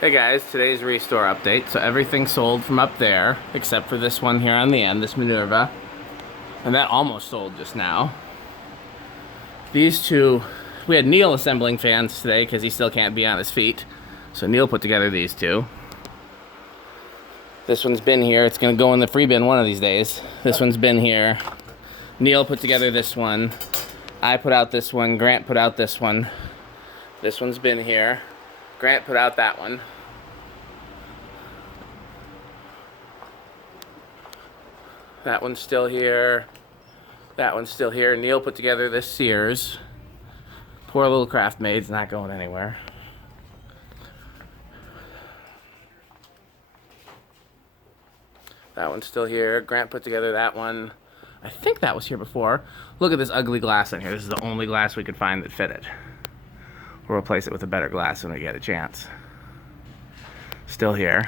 Hey guys, today's restore update. So everything sold from up there, except for this one here on the end, this Minerva. And that almost sold just now. These two, we had Neil assembling fans today because he still can't be on his feet. So Neil put together these two. This one's been here. It's gonna go in the free bin one of these days. This one's been here. Neil put together this one. I put out this one. Grant put out this one. This one's been here. Grant put out that one. That one's still here. That one's still here. Neil put together this Sears. Poor little craft maid's not going anywhere. That one's still here. Grant put together that one. I think that was here before. Look at this ugly glass in here. This is the only glass we could find that fitted. We'll replace it with a better glass when we get a chance. Still here.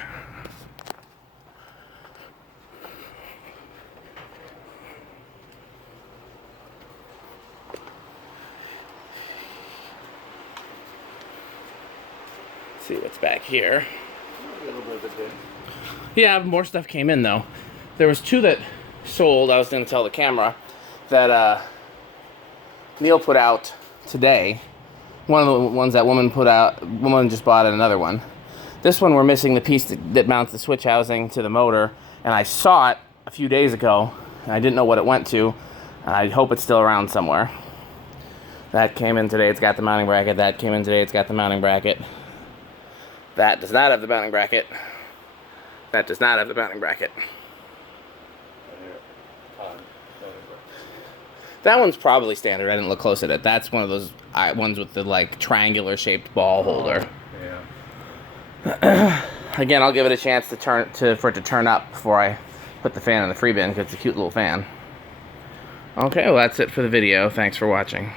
Let's see what's back here. Yeah, more stuff came in though. There was two that sold. I was going to tell the camera that Neil put out today. One of the ones that woman put out, woman just bought another one. This one we're missing the piece that mounts the switch housing to the motor, and I saw it a few days ago, and I didn't know what it went to, and I hope it's still around somewhere. That came in today, it's got the mounting bracket. That came in today, it's got the mounting bracket. That does not have the mounting bracket. That does not have the mounting bracket. That one's probably standard. I didn't look close at it. That's one of those ones with the like triangular shaped ball holder. Yeah. Again, I'll give it a chance for it to turn up before I put the fan in the free bin because it's a cute little fan. Okay, well that's it for the video. Thanks for watching.